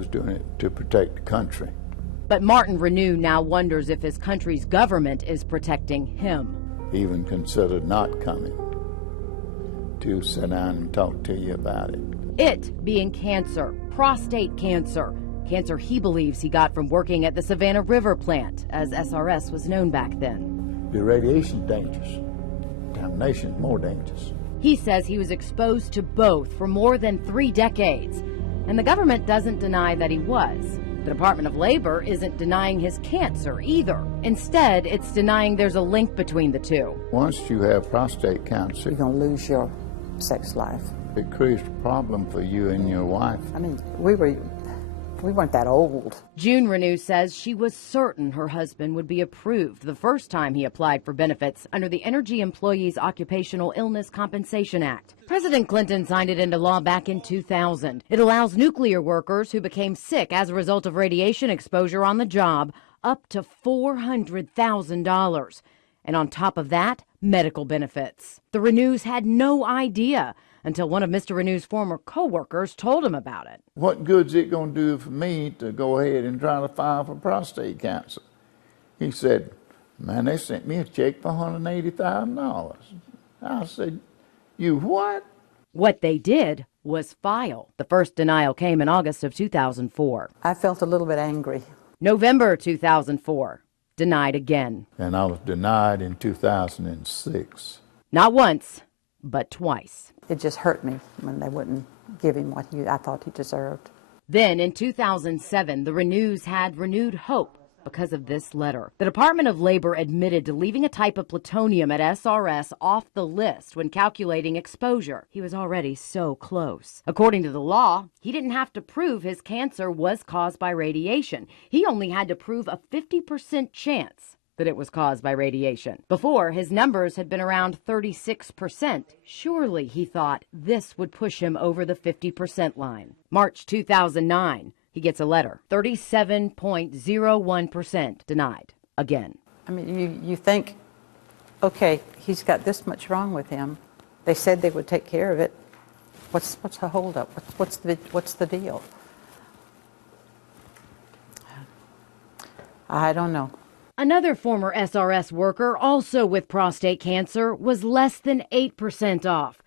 was doing it to protect the country. But Martin Renew now wonders if his country's government is protecting him. Even considered not coming to sit down and talk to you about it. It being cancer, prostate cancer. Cancer he believes he got from working at the Savannah River plant, as SRS was known back then. The radiation dangerous. Contamination more dangerous. He says he was exposed to both for more than 3 decades, and the government doesn't deny that he was. The Department of Labor isn't denying his cancer either. Instead, it's denying there's a link between the two. Once you have prostate cancer, you're going to lose your sex life. It creates a problem for you and your wife. I mean, we weren't that old. June Renew says she was certain her husband would be approved the first time he applied for benefits under the Energy Employees Occupational Illness Compensation Act. President Clinton signed it into law back in 2000. It allows nuclear workers who became sick as a result of radiation exposure on the job up to $400,000. And on top of that, medical benefits. The Renews had no idea until one of Mr. Renew's former co-workers told him about it. What good's it going to do for me to go ahead and try to file for prostate cancer? He said, man, they sent me a check for $180,000. I said, you what? What they did was file. The first denial came in August of 2004. I felt a little bit angry. November 2004, denied again. And I was denied in 2006. Not once, but twice. It just hurt me when they wouldn't give him what I thought he deserved. Then in 2007, the Renews had renewed hope because of this letter. The Department of Labor admitted to leaving a type of plutonium at SRS off the list when calculating exposure. He was already so close. According to the law, he didn't have to prove his cancer was caused by radiation. He only had to prove a 50% chance that it was caused by radiation. Before, his numbers had been around 36%. Surely, he thought, this would push him over the 50% line. March 2009, he gets a letter. 37.01% denied. Again. I mean, you think, okay, he's got this much wrong with him. They said they would take care of it. What's the holdup? What's the deal? I don't know. Another former SRS worker, also with prostate cancer, was less than 8% off.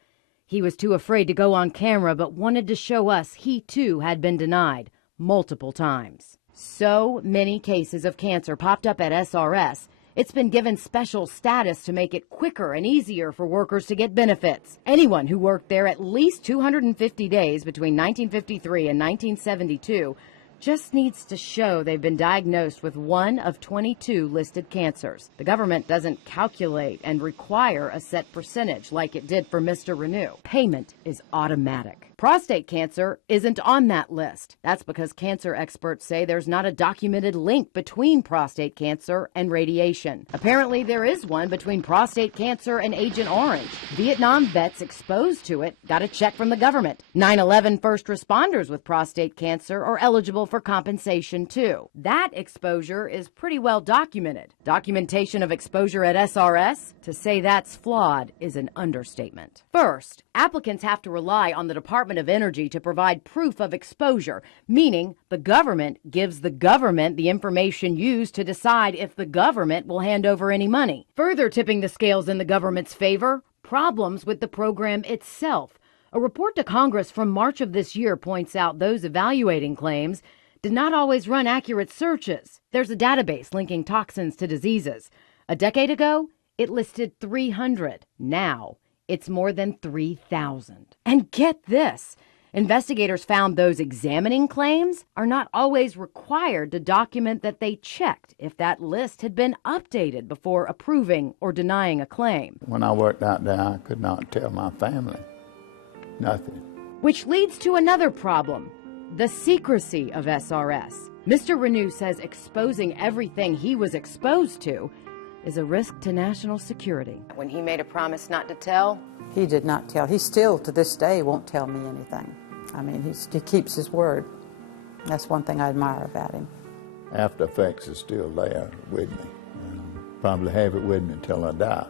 He was too afraid to go on camera, but wanted to show us he too had been denied multiple times. So many cases of cancer popped up at SRS. It's been given special status to make it quicker and easier for workers to get benefits. Anyone who worked there at least 250 days between 1953 and 1972 just needs to show they've been diagnosed with one of 22 listed cancers. The government doesn't calculate and require a set percentage like it did for Mr. Renew. Payment is automatic. Prostate cancer isn't on that list. That's because cancer experts say there's not a documented link between prostate cancer and radiation. Apparently there is one between prostate cancer and Agent Orange. Vietnam vets exposed to it got a check from the government. 9/11 first responders with prostate cancer are eligible for compensation too. That exposure is pretty well documented. Documentation of exposure at SRS? To say that's flawed is an understatement. First, applicants have to rely on the Department of Energy to provide proof of exposure, meaning the government gives the government the information used to decide if the government will hand over any money. Further tipping the scales in the government's favor, problems with the program itself. A report to Congress from March of this year points out those evaluating claims did not always run accurate searches. There's a database linking toxins to diseases. A decade ago, it listed 300. Now, it's more than 3,000. And get this, investigators found those examining claims are not always required to document that they checked if that list had been updated before approving or denying a claim. When I worked out there, I could not tell my family nothing. Which leads to another problem, the secrecy of SRS. Mr. Renew says exposing everything he was exposed to is a risk to national security. When he made a promise not to tell? He did not tell. He still, to this day, won't tell me anything. I mean, he keeps his word. That's one thing I admire about him. After effects is still there with me. Probably have it with me until I die.